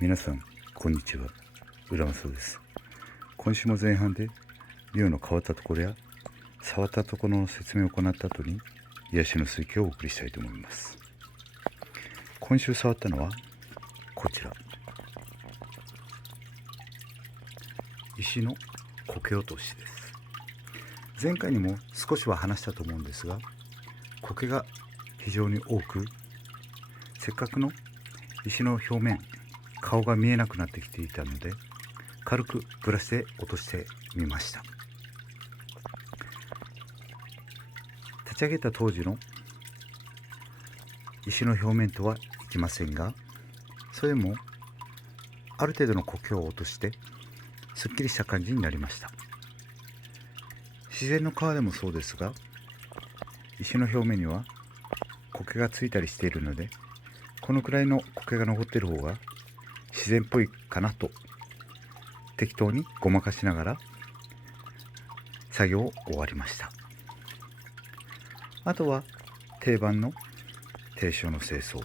皆さんこんにちは、浦正です。今週も前半で妙の変わったところや触ったところの説明を行った後に癒しの水気をお送りしたいと思います。今週触ったのはこちら、石の苔落としです。前回にも少しは話したと思うんですが、苔が非常に多く、せっかくの石の表面、顔が見えなくなってきていたので、軽くブラシで落としてみました。立ち上げた当時の石の表面とはいきませんが、それでもある程度の苔を落としてすっきりした感じになりました。自然の川でもそうですが、石の表面には苔がついたりしているので、このくらいの苔が残っている方が自然っぽいかなと適当にごまかしながら作業を終わりました。あとは定番の低床の清掃、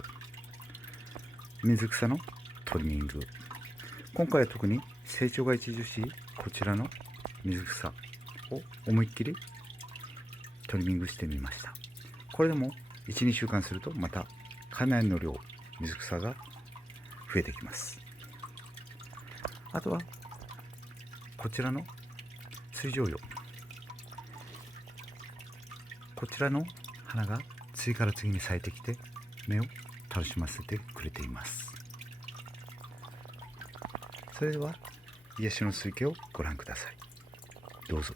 水草のトリミング。今回は特に成長が著しいこちらの水草を思いっきりトリミングしてみました。これでも 1,2 週間するとまたかなりの量水草が増えてきます。あとはこちらの水上葉、こちらの花が次から次に咲いてきて目を楽しませてくれています。それでは癒しの水気をご覧ください。どうぞ。